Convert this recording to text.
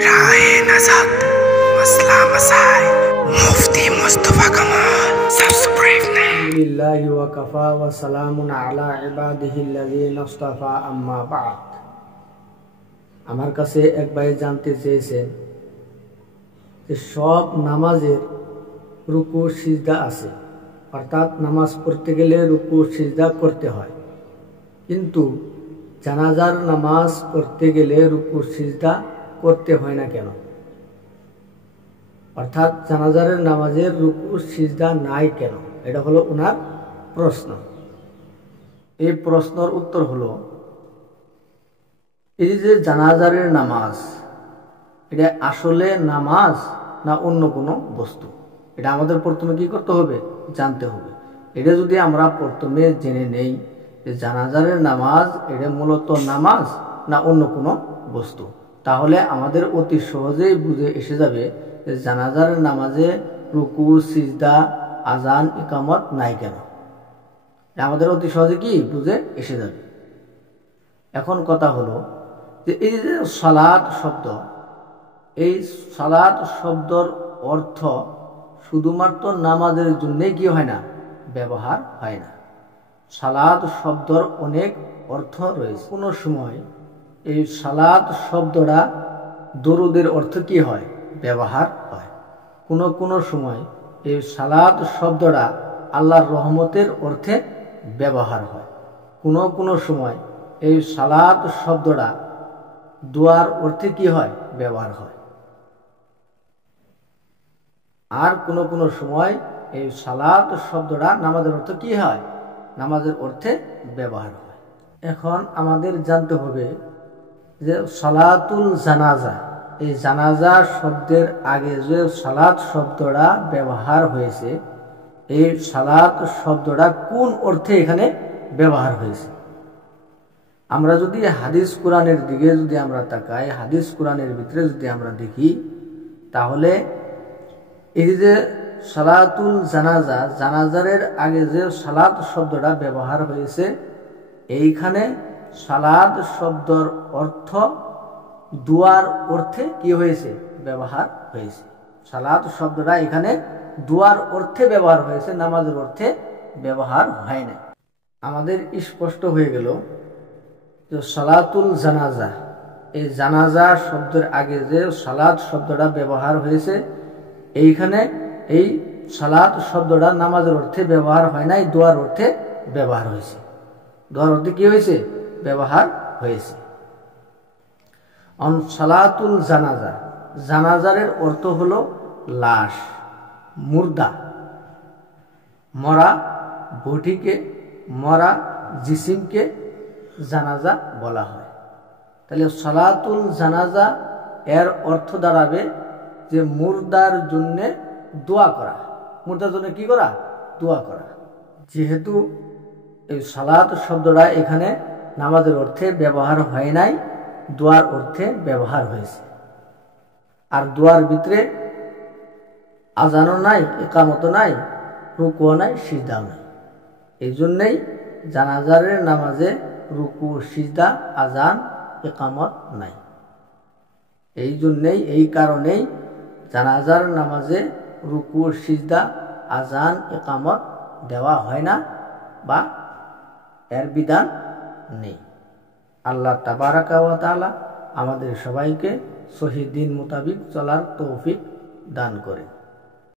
রাহে নাজাত মাসলা মাসাইল মুফতি মুস্তাফা কামাল সাবস্ক্রাইব না। আলহামদুলিল্লাহি ওয়া কাফা ওয়া সালামুন আলা ইবাদিহিল্লাযিনা ইসতাফা আম্মা বা'দ। আমার কাছে এক ভাই জানতে চেয়েছেন যে সব নামাজের রুকু সিজদা আছে, অর্থাৎ নামাজ পড়তে গেলে রুকু সিজদা করতে হয়, কিন্তু জানাজার নামাজ পড়তে গেলে রুকু সিজদা করতে হয় না কেন? অর্থাৎ জানাজার নামাজের রুকু সিজদা নাই কেন? এটা হলো ওনার প্রশ্ন। এই প্রশ্নের উত্তর হলো, এই যে জানাজারের নামাজ, এটা আসলে নামাজ না অন্য কোনো বস্তু? এটা আমাদের প্রথমে কি করতে হবে? জানতে হবে। এটা যদি আমরা প্রথমে জেনে নেই যে জানাজারের নামাজ এটা মূলত নামাজ না অন্য কোনো বস্তু, তাহলে আমাদের অতি সহজেই বুঝে এসে যাবে যে জানাজারের নামাজে রুকু সিজদা আজান ইকামত নাই কেন। আমাদের অতি সহজে কি বুঝে এসে যাবে। এখন কথা হলো যে এই যে সালাত শব্দ, এই সালাত শব্দর অর্থ শুধুমাত্র নামাজের জন্যই কি হয় না? ব্যবহার হয় না। সালাত শব্দর অনেক অর্থ রয়েছে। কোনো সময় এই সালাত শব্দটা দরুদের অর্থ কি হয়? ব্যবহার হয়। কোনো সময় এই সালাত শব্দটা আল্লাহর রহমতের অর্থে ব্যবহার হয়। কোনো সময় এই সালাত শব্দটা দোয়ার অর্থে কি হয়? ব্যবহার হয়। আর কোনো সময় এই সালাত শব্দটা নামাজের অর্থ কি হয়? নামাজের অর্থে ব্যবহার হয়। এখন আমাদের জানতে হবে যে সালাতুল জানাজা, এই জানাজা শব্দের আগে যে সালাত শব্দটা ব্যবহার হয়েছে, এই সালাত শব্দটা কোন অর্থে এখানে ব্যবহার হয়েছে? আমরা যদি হাদিস কোরআনের দিকে যদি আমরা তাকাই, হাদিস কোরআনের ভিতরে যদি আমরা দেখি, তাহলে এই যে সালাতুল জানাজা, জানাজারের আগে যে সালাত শব্দটা ব্যবহার হয়েছে, এইখানে সালাত শব্দর অর্থ দুয়ার অর্থে কি হয়েছে? ব্যবহার হয়েছে। সালাত শব্দটা এখানে দুয়ার অর্থে ব্যবহার হয়েছে, নামাজের অর্থে ব্যবহার হয় না। আমাদের স্পষ্ট হয়ে গেল যে সালাতুল জানাজা, এই জানাজা শব্দের আগে যে সালাত শব্দটা ব্যবহার হয়েছে, এইখানে এই সালাত শব্দটা নামাজের অর্থে ব্যবহার হয় নাই, দোয়ার অর্থে ব্যবহার হয়েছে। দোয়ার অর্থে কি হয়েছে? ব্যবহার হয়েছে। সালাতুল জানাজা, জানাজারের অর্থ হলো লাশ, মুর্দা, মরা বডিকে, মরা জিসিমকে জানাজা বলা হয়। তাহলে সালাতুল জানাজা এর অর্থ দাঁড়াবে যে মুর্দার জন্য দোয়া করা। মুর্দার জন্য কি করা? দোয়া করা। যেহেতু এই সালাত শব্দটা এখানে নামাজের অর্থে ব্যবহার হয় নাই, দোয়ার অর্থে ব্যবহার হয়েছে। আর দোয়ার ভিতরে আজানও নাই, ইকামতও নাই, রুকুও নাই, সিজদাও নাই। এই জন্যেই জানাজারের নামাজে রুকু সিজদা আজান ইকামত নাই। এই জন্যেই, এই কারণেই জানাজার নামাজে রুকু সিজদা আজান ইকামত দেওয়া হয় না বা এর বিধান নেই। আল্লাহ তাবারাকা ওয়া তাআলা আমাদের সবাইকে সহিহ দ্বীন মোতাবিক চলার তৌফিক দান করেন।